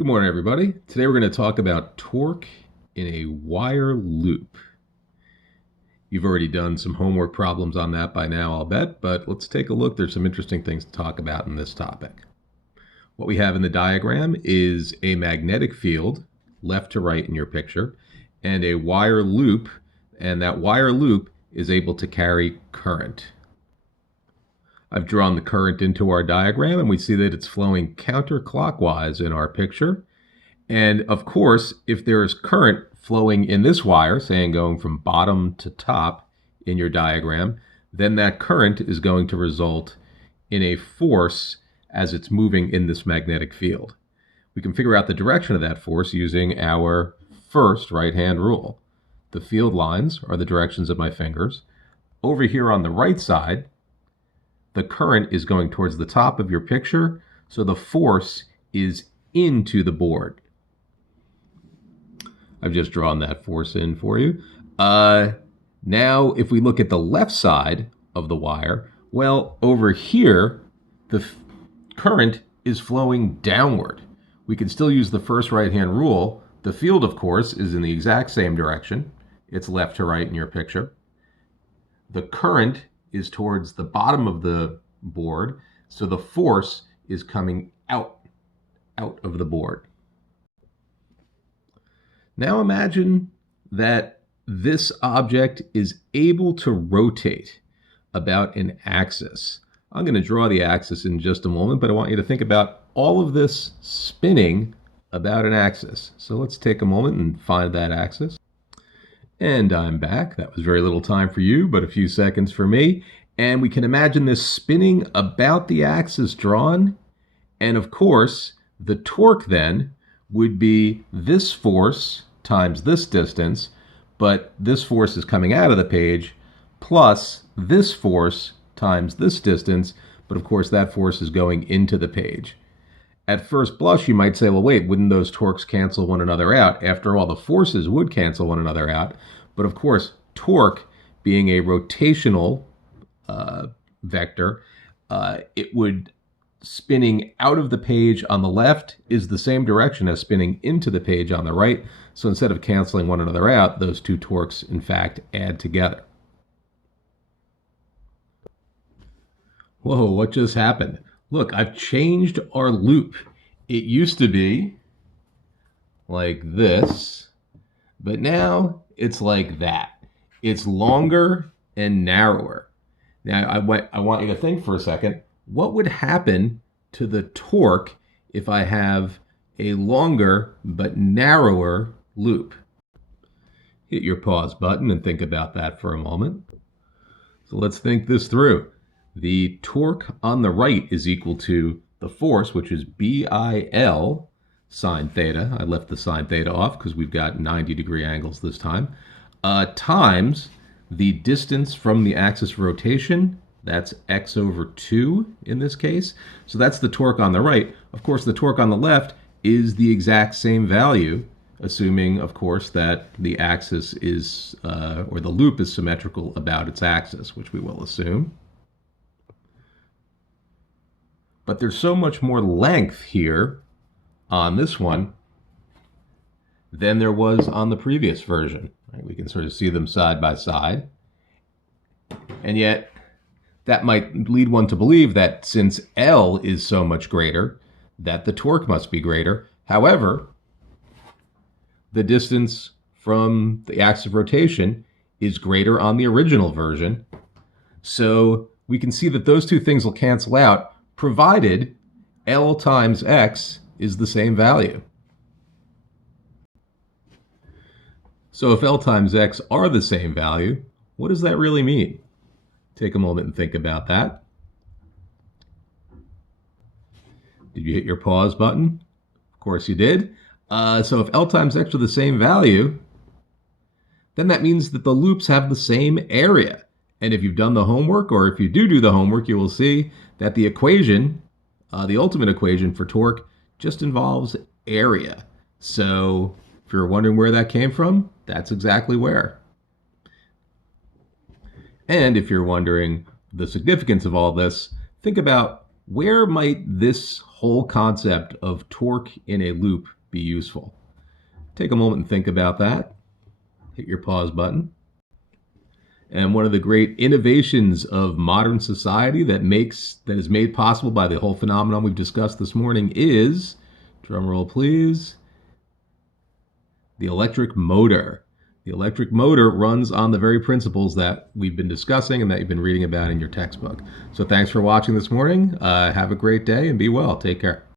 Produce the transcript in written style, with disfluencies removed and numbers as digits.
Good morning, everybody. Today we're going to talk about torque in a wire loop. You've already done some homework problems on that by now, I'll bet, but let's take a look. There's some interesting things to talk about in this topic. What we have in the diagram is a magnetic field, left to right in your picture, and a wire loop, and that wire loop is able to carry current. I've drawn the current into our diagram, and we see that it's flowing counterclockwise in our picture. And of course, if there is current flowing in this wire, saying going from bottom to top in your diagram, then that current is going to result in a force as it's moving in this magnetic field. We can figure out the direction of that force using our first right-hand rule. The field lines are the directions of my fingers. Over here on the right side, the current is going towards the top of your picture, so the force is into the board. I've just drawn that force in for you. Now, if we look at the left side of the wire, well, over here, the current is flowing downward. We can still use the first right-hand rule. The field, of course, is in the exact same direction. It's left to right in your picture. The current is towards the bottom of the board, so the force is coming out of the board. Now imagine that this object is able to rotate about an axis. I'm going to draw the axis in just a moment, but I want you to think about all of this spinning about an axis. So let's take a moment and find that axis. And I'm back. That was very little time for you, but a few seconds for me. And we can imagine this spinning about the axis drawn. And of course, the torque then would be this force times this distance, but this force is coming out of the page, plus this force times this distance, but of course that force is going into the page. At first blush, you might say, well, wait, wouldn't those torques cancel one another out? After all, the forces would cancel one another out. But of course, torque being a rotational vector, it would spinning out of the page on the left is the same direction as spinning into the page on the right. So instead of canceling one another out, those two torques, in fact, add together. Whoa, what just happened? Look, I've changed our loop. It used to be like this, but now it's like that. It's longer and narrower. Now, I want you to think for a second, what would happen to the torque if I have a longer but narrower loop? Hit your pause button and think about that for a moment. So let's think this through. The torque on the right is equal to the force, which is BIL sine theta. I left the sine theta off because we've got 90-degree angles this time, times the distance from the axis of rotation. That's x over 2 in this case. So that's the torque on the right. Of course, the torque on the left is the exact same value, assuming, of course, that the axis is, or the loop is symmetrical about its axis, which we will assume. But there's so much more length here on this one than there was on the previous version. Right? We can sort of see them side by side. And yet, that might lead one to believe that since L is so much greater, that the torque must be greater. However, the distance from the axis of rotation is greater on the original version. So we can see that those two things will cancel out, provided L times X is the same value. So if L times X are the same value, what does that really mean? Take a moment and think about that. Did you hit your pause button? Of course you did. So if L times X are the same value, then that means that the loops have the same area. And if you've done the homework, or if you do the homework, you will see that the equation, the ultimate equation for torque, just involves area. So if you're wondering where that came from, that's exactly where. And if you're wondering the significance of all this, think about Where might this whole concept of torque in a loop be useful? Take a moment and think about that. Hit your pause button. And one of the great innovations of modern society that is made possible by the whole phenomenon we've discussed this morning is, drum roll please, the electric motor. The electric motor runs on the very principles that we've been discussing and that you've been reading about in your textbook. So thanks for watching this morning. Have a great day and be well. Take care.